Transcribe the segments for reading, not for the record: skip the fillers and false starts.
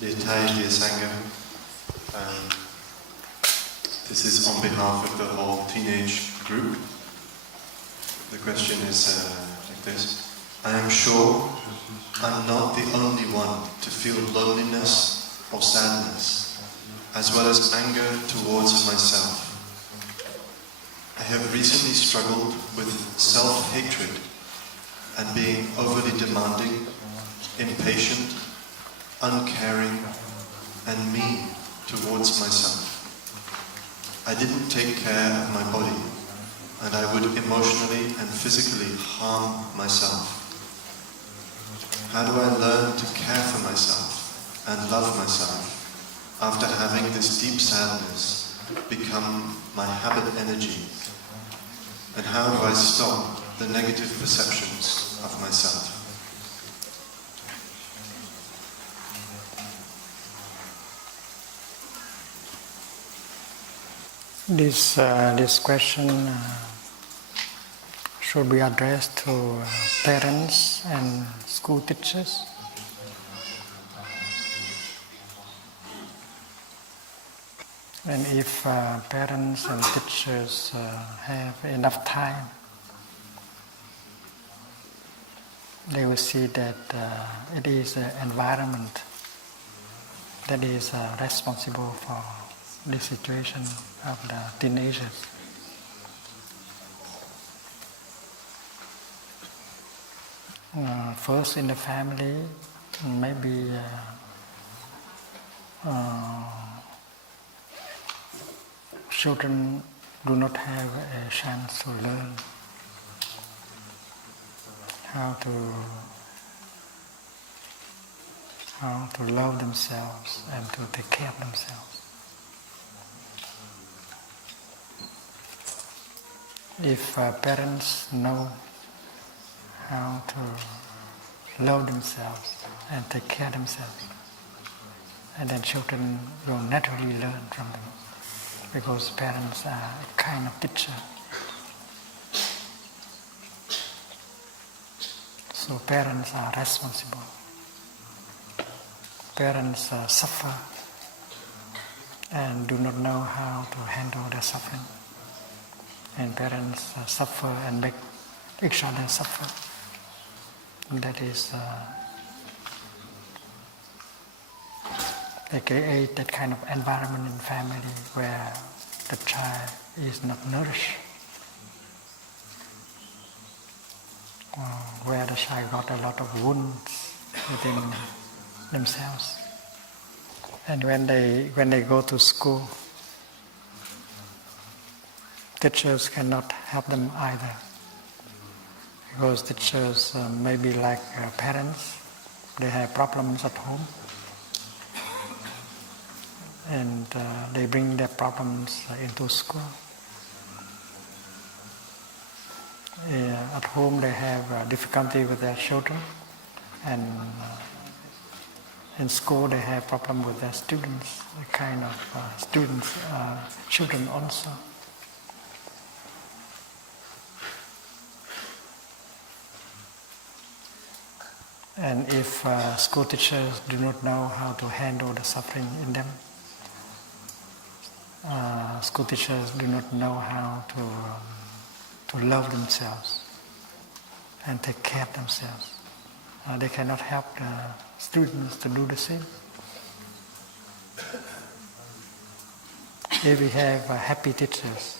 Dear Thai, dear Sangha, this is on behalf of the whole teenage group. The question is like this. I am sure I'm not the only one to feel loneliness or sadness, as well as anger towards myself. I have recently struggled with self-hatred and being overly demanding, impatient, uncaring, and mean towards myself. I didn't take care of my body, and I would emotionally and physically harm myself. How do I learn to care for myself and love myself after having this deep sadness become my habit energy? And how do I stop the negative perceptions of myself? This question should be addressed to parents and school teachers. And if parents and teachers have enough time, they will see that it is the environment that is responsible for the situation of the teenagers. First in the family, maybe children do not have a chance to learn how to love themselves and to take care of themselves. If parents know how to love themselves and take care of themselves, and then children will naturally learn from them, because parents are a kind of teacher. So parents are responsible. Parents suffer and do not know how to handle their suffering. And parents suffer and make each other suffer. And that is, they create that kind of environment in family where the child is not nourished, where the child got a lot of wounds within themselves. And when they go to school, teachers cannot help them either, because teachers may be like parents. They have problems at home, and they bring their problems into school. At home they have difficulty with their children, and in school they have problem with their students, the kind of children also. And if school teachers do not know how to handle the suffering in them, school teachers do not know how to love themselves and take care of themselves, they cannot help the students to do the same. If we have happy teachers,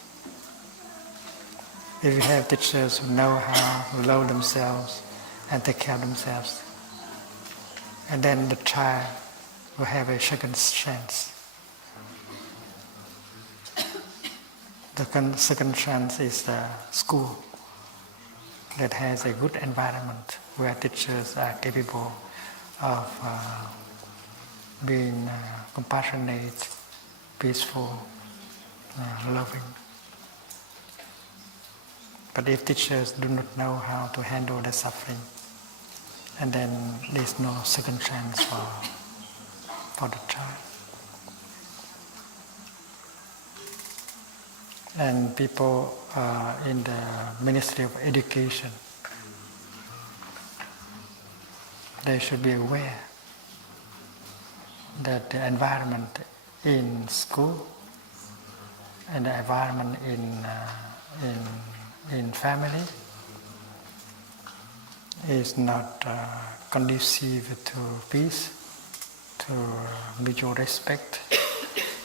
if we have teachers who know how to love themselves and take care of themselves, and then the child will have a second chance. The second chance is the school that has a good environment where teachers are capable of being compassionate, peaceful, loving. But if teachers do not know how to handle the suffering, and then there's no second chance for the child. And people in the Ministry of Education, they should be aware that the environment in school and the environment in family is not conducive to peace, to mutual respect,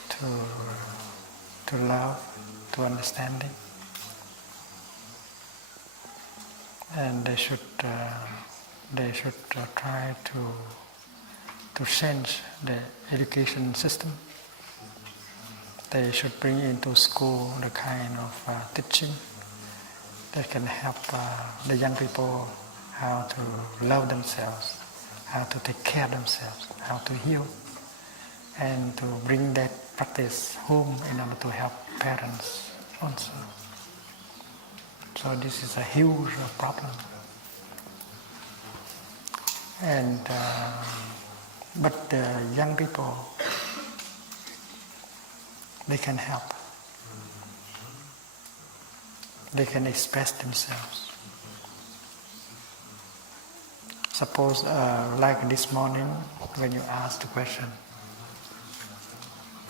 to love, to understanding, and they should try to change the education system. They should bring into school the kind of teaching that can help the young people how to love themselves, how to take care of themselves, how to heal, and to bring that practice home in order to help parents also. So this is a huge problem. And but the young people, they can help. They can express themselves. Suppose, like this morning, when you ask the question,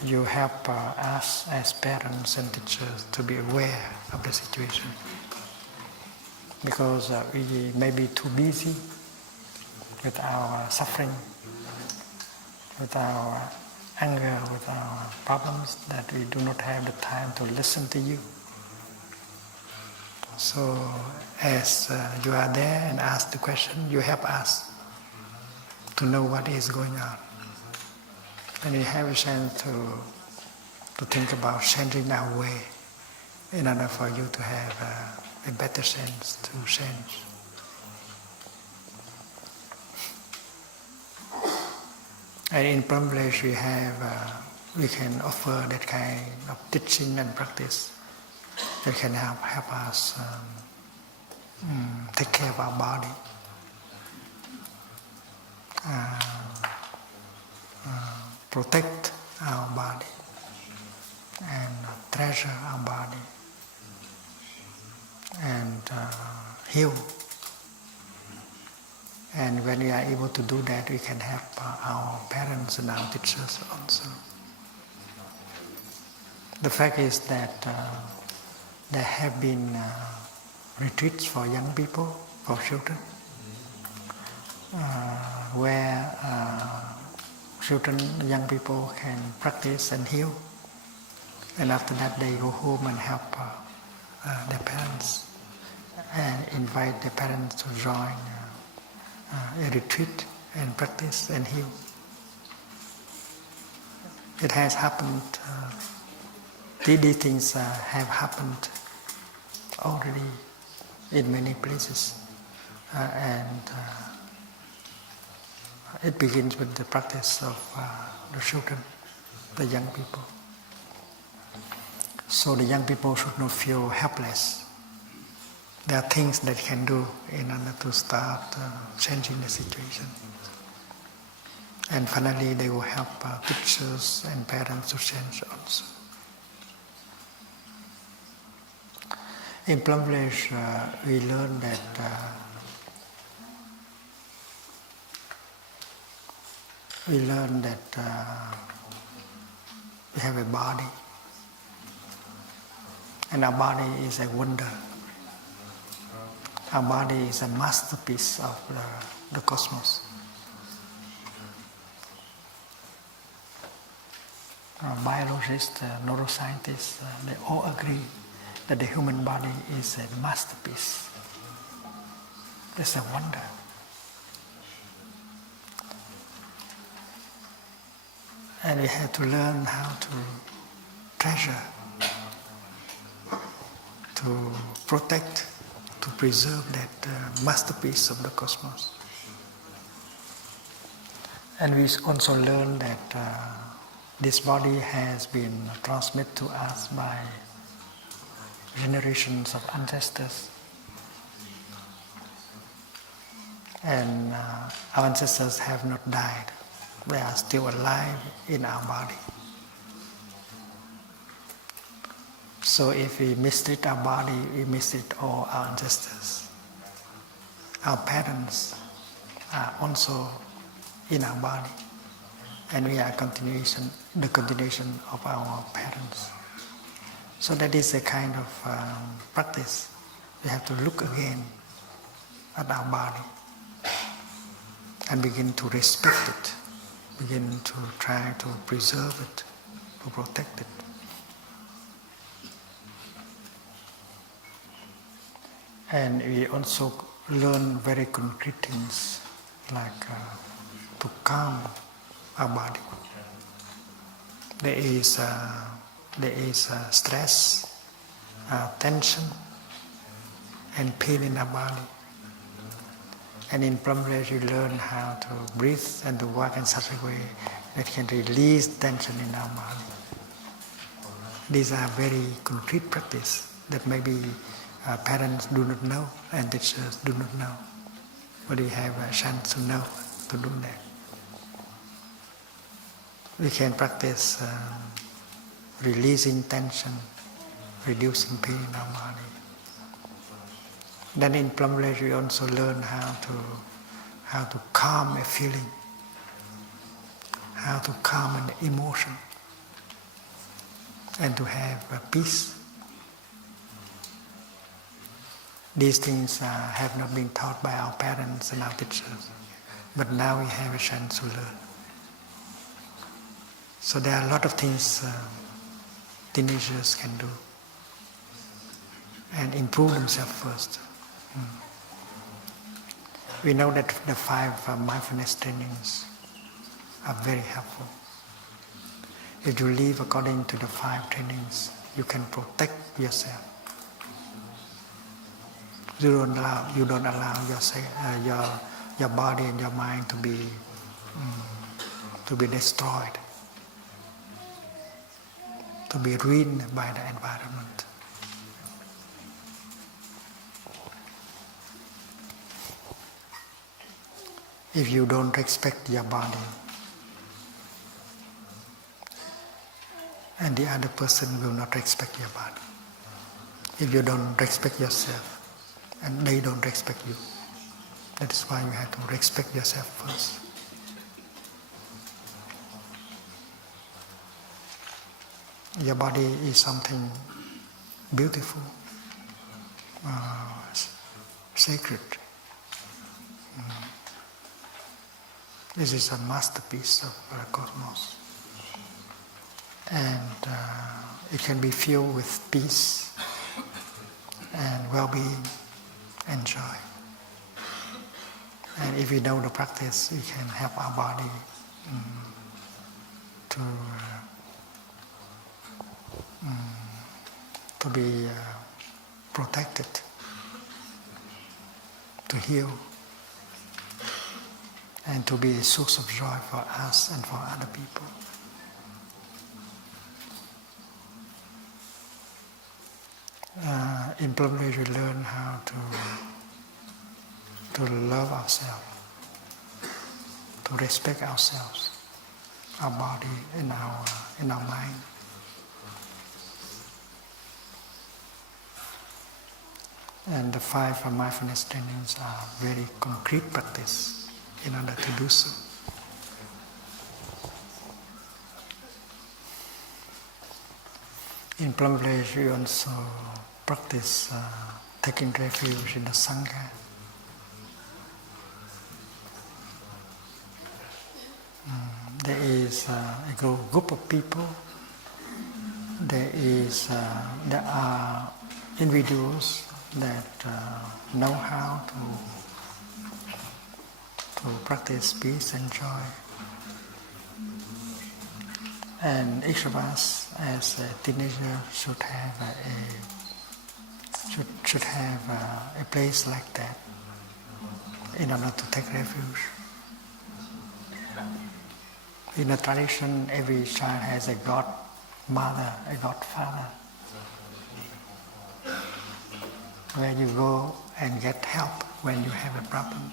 you help us as parents and teachers to be aware of the situation. Because we may be too busy with our suffering, with our anger, with our problems, that we do not have the time to listen to you. So as you are there and ask the question, you help us to know what is going on. And we have a chance to think about changing our way in order for you to have a better chance to change. And in Plum Village we can offer that kind of teaching and practice that can help us take care of our body, protect our body, and treasure our body, and heal. And when we are able to do that, we can help our parents and our teachers also. The fact is that there have been retreats for young people, for children, where children, young people can practice and heal. And after that they go home and help their parents and invite their parents to join a retreat and practice and heal. It has happened, these things have happened already in many places, and it begins with the practice of the children, the young people. So the young people should not feel helpless. There are things that can do in order to start changing the situation. And finally they will help teachers and parents to change also. In Plum Village, we learned that we have a body, and our body is a wonder. Our body is a masterpiece of the cosmos. Biologists, neuroscientists, they all agree that the human body is a masterpiece. It's a wonder. And we have to learn how to treasure, to protect, to preserve that masterpiece of the cosmos. And we also learn that this body has been transmitted to us by generations of ancestors. And our ancestors have not died. They are still alive in our body. So if we mistreat our body, we mistreat all our ancestors. Our parents are also in our body. and we are the continuation of our parents. So that is a kind of practice. We have to look again at our body and begin to respect it, begin to try to preserve it, to protect it. And we also learn very concrete things like to calm our body. There is stress, tension, and pain in our body. And in Plumblage you learn how to breathe and to work in such a way that can release tension in our body. These are very concrete practice that maybe parents do not know and teachers do not know. But we have a chance to know, to do that. We can practice releasing tension, reducing pain in our body. Then in Plumblage we also learn how to calm a feeling, how to calm an emotion, and to have peace. These things have not been taught by our parents and our teachers, but now we have a chance to learn. So there are a lot of things teenagers can do and improve themselves first. We know that the 5 mindfulness trainings are very helpful. If you live according to the 5 trainings, you can protect yourself. You don't allow your body and your mind to be destroyed, to be ruined by the environment. If you don't respect your body, and the other person will not respect your body. If you don't respect yourself, and they don't respect you, that is why you have to respect yourself first. Your body is something beautiful, sacred. This is a masterpiece of the cosmos. And it can be filled with peace and well-being and joy. And if we know the practice, we can help our body to be protected, to heal, and to be a source of joy for us and for other people. In Plumblage we learn how to love ourselves, to respect ourselves, our body and our mind. And the 5 mindfulness trainings are very concrete practice in order to do so. In Plumblage we also practice taking refuge in the Sangha. There is a group of people. There are individuals that know how to practice peace and joy. And each of us, as a teenager, should have a place like that in order to take refuge. In the tradition, every child has a godmother, a godfather, where you go and get help when you have a problem.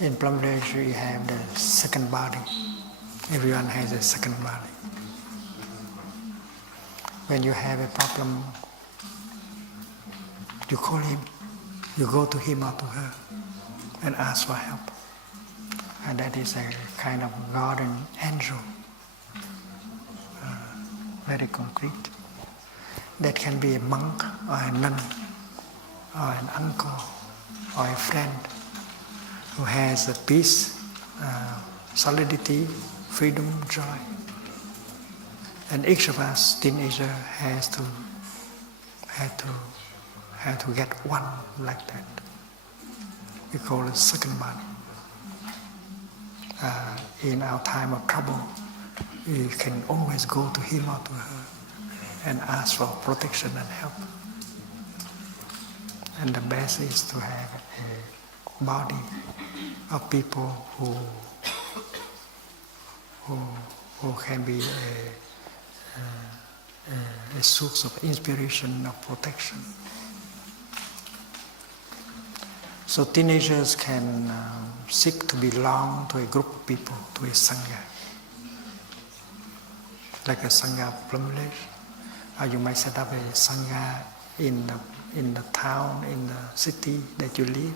In Plumblage, we have the second body. Everyone has a second body. When you have a problem, you call him, you go to him or to her and ask for help. and that is a kind of guardian angel, very concrete. That can be a monk or a nun or an uncle or a friend who has a peace, solidity, freedom, joy. And each of us, teenager, have to get one like that. We call it second body. In our time of trouble, we can always go to him or to her and ask for protection and help. And the best is to have a body of people who can be a source of inspiration, of protection. So teenagers can seek to belong to a group of people, to a sangha, like a sangha of plum village, or you might set up a sangha in the town, in the city that you live,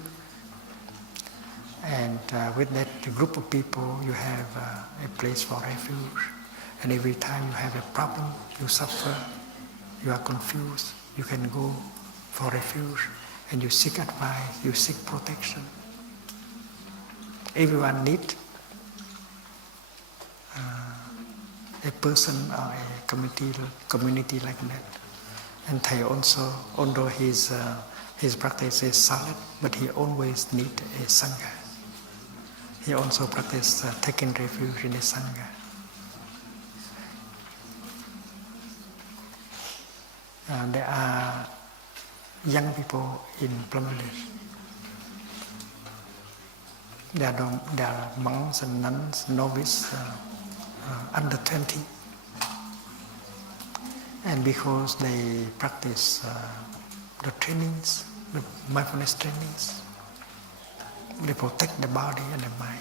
and with that group of people you have a place for refuge. And every time you have a problem, you suffer, you are confused, you can go for refuge. And you seek advice, you seek protection. Everyone needs a person or a community like that. And Thầy also, although his practice is solid, but he always needs a sangha. He also practices taking refuge in a sangha. There are young people in Plum Village. There are monks and nuns, novices, under 20. And because they practice the trainings, the mindfulness trainings, they protect the body and the mind.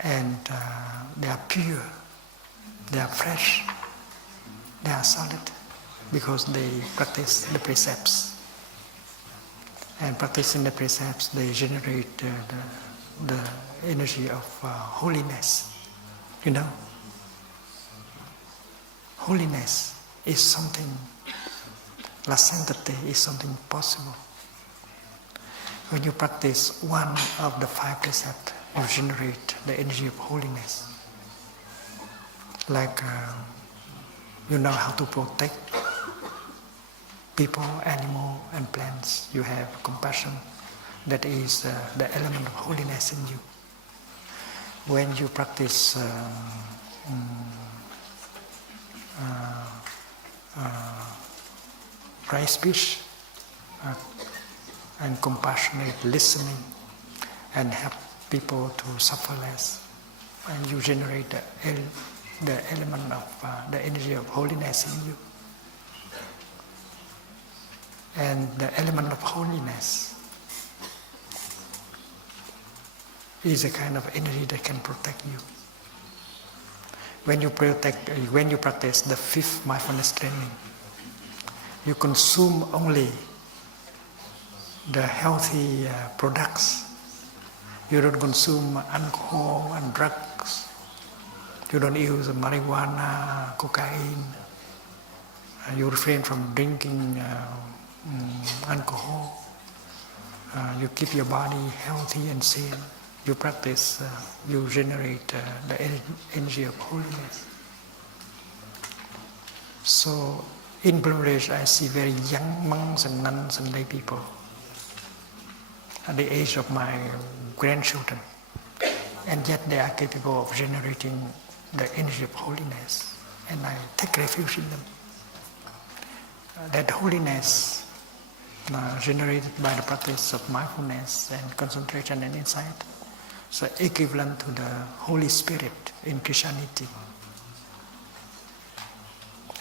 And they are pure, they are fresh, they are solid because they practice the precepts. And practicing the precepts, they generate the energy of holiness. You know, holiness is something, la sainteté is something possible. When you practice one of the 5 precepts, you generate the energy of holiness. Like you know how to protect people, animals, and plants. You have compassion. That is the element of holiness in you. When you practice right speech and compassionate listening and help people to suffer less, and you generate the element of the energy of holiness in you. And the element of holiness is a kind of energy that can protect you. When you practice the 5th mindfulness training, you consume only the healthy products. You don't consume alcohol and drugs. You don't use marijuana, cocaine. You refrain from drinking alcohol. You keep your body healthy and sane. You practice, you generate the energy of holiness. So in Plum Village, I see very young monks and nuns and lay people at the age of my grandchildren, and yet they are capable of generating the energy of holiness, and I take refuge in them. That holiness generated by the practice of mindfulness and concentration and insight, so equivalent to the Holy Spirit in Christianity.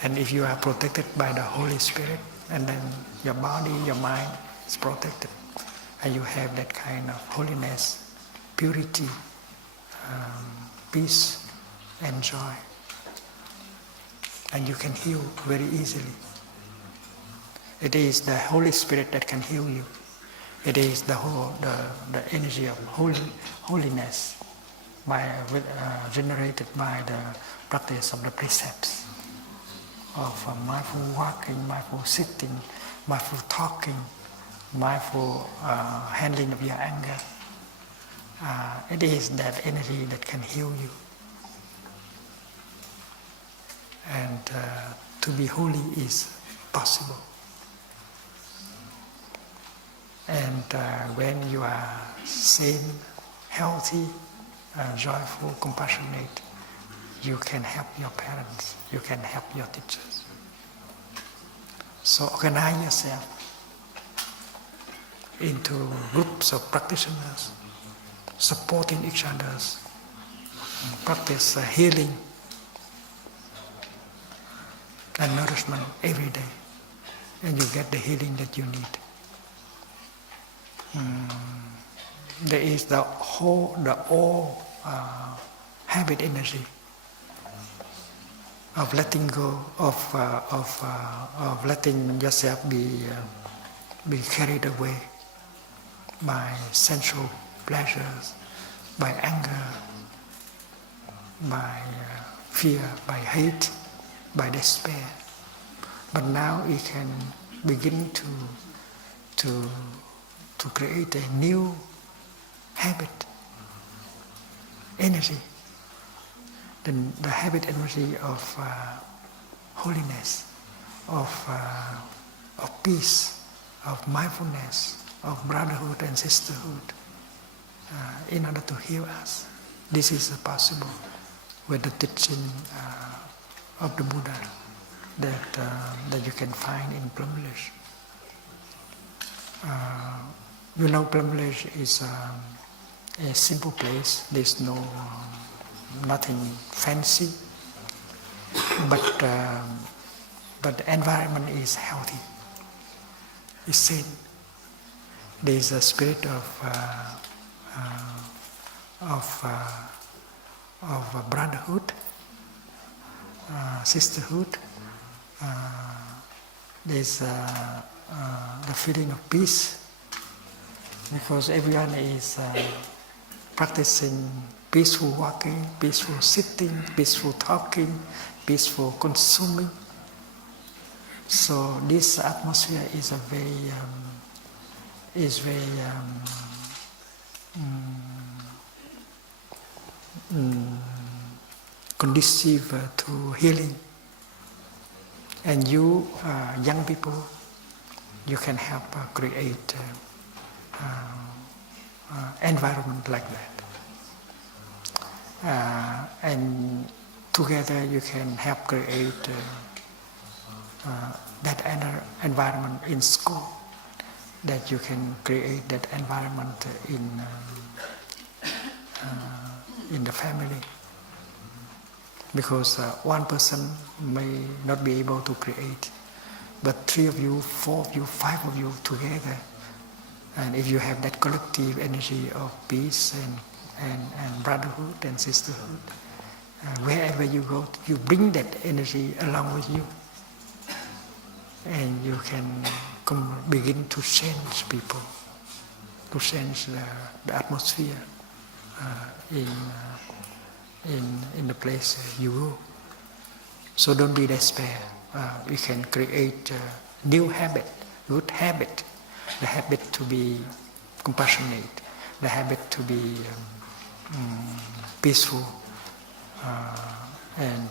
And if you are protected by the Holy Spirit, and then your body, your mind is protected, and you have that kind of holiness, purity, peace, and joy, and you can heal very easily. It is the Holy Spirit that can heal you. It is the energy of holiness generated by the practice of the precepts of mindful walking, mindful sitting, mindful talking, mindful handling of your anger. It is that energy that can heal you. And to be holy is possible. And when you are sane, healthy, joyful, compassionate, you can help your parents, you can help your teachers. So organize yourself into groups of practitioners, supporting each other, practice healing and nourishment every day, and you get the healing that you need. There is the all habit energy of letting go, of letting yourself be carried away by sensual pleasures, by anger, by fear, by hate, by despair. But now you can begin to create a new habit, energy, the habit energy of holiness, of peace, of mindfulness, of brotherhood and sisterhood, in order to heal us. This is possible with the teaching of the Buddha that you can find in Plum Village. Plum Village is a simple place. There's nothing fancy, but the environment is healthy. It's sane. There is a spirit of brotherhood, sisterhood. There's the feeling of peace, because everyone is practicing peaceful walking, peaceful sitting, peaceful talking, peaceful consuming. So this atmosphere is very conducive to healing. And you, young people, you can help create environment like that. And together you can help create that environment in school, that you can create that environment in the family. Because one person may not be able to create, but 3 of you, 4 of you, 5 of you together, and if you have that collective energy of peace and brotherhood and sisterhood, wherever you go, you bring that energy along with you, and you can begin to change people, to change the atmosphere in the place you go. So don't be despair. We can create a new habit, good habit, the habit to be compassionate, the habit to be peaceful, and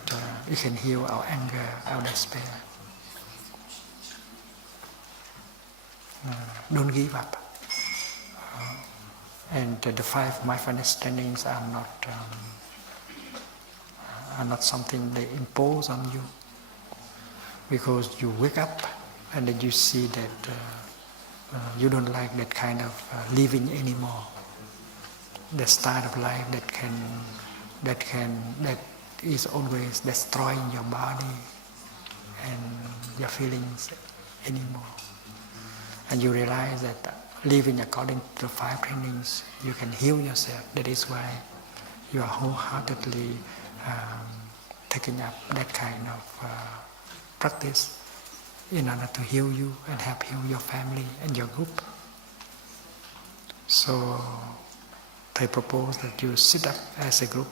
we can heal our anger, our despair. Don't give up. And the 5 mindfulness standings are not something they impose on you, because you wake up and then you see that you don't like that kind of living anymore, the style of life that is always destroying your body and your feelings anymore. And you realize that living according to the 5 trainings, you can heal yourself. That is why you are wholeheartedly taking up that kind of practice in order to heal you and help heal your family and your group. So they propose that you sit up as a group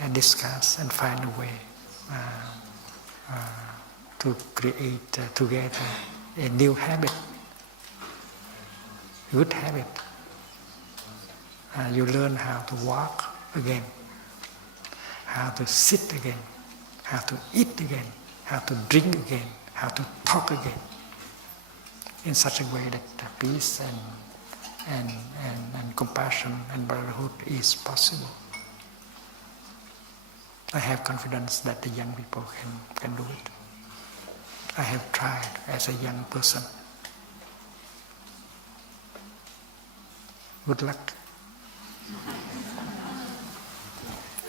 and discuss and find a way to create together a new habit, good habit. You learn how to walk again, how to sit again, how to eat again, how to drink again, how to talk again, in such a way that peace and compassion and brotherhood is possible. I have confidence that the young people can do it. I have tried as a young person. Good luck.